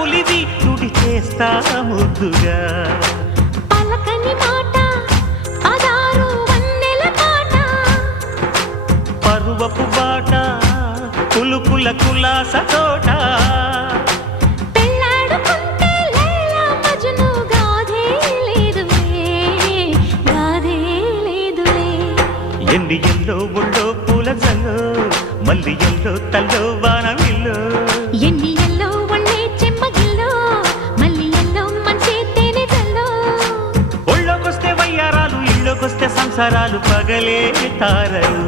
ఉలివి తుడి చేస్తా ముద్దుగా పలకని మాట పదారు వన్నెల పాట పరువపు బాట కులుకుల కులాస తోట పెళ్ళాడుకుంటే లైలా మజ్ను గాథే లేదులే ఎండి ఎల్లో ఒళ్ళో పూల జల్లో మల్లి ఎల్లో తల్లో వానవిల్లో ఎన్ని ఎల్లో ఒళ్ళే చెమ్మగిల్లో మల్లి ఎల్లో మంచి తేనె జల్లో ఒళ్ళోకొస్తే వయ్యారాలు ఇళ్ళోకొస్తే సంసారాలు పగలే తారలు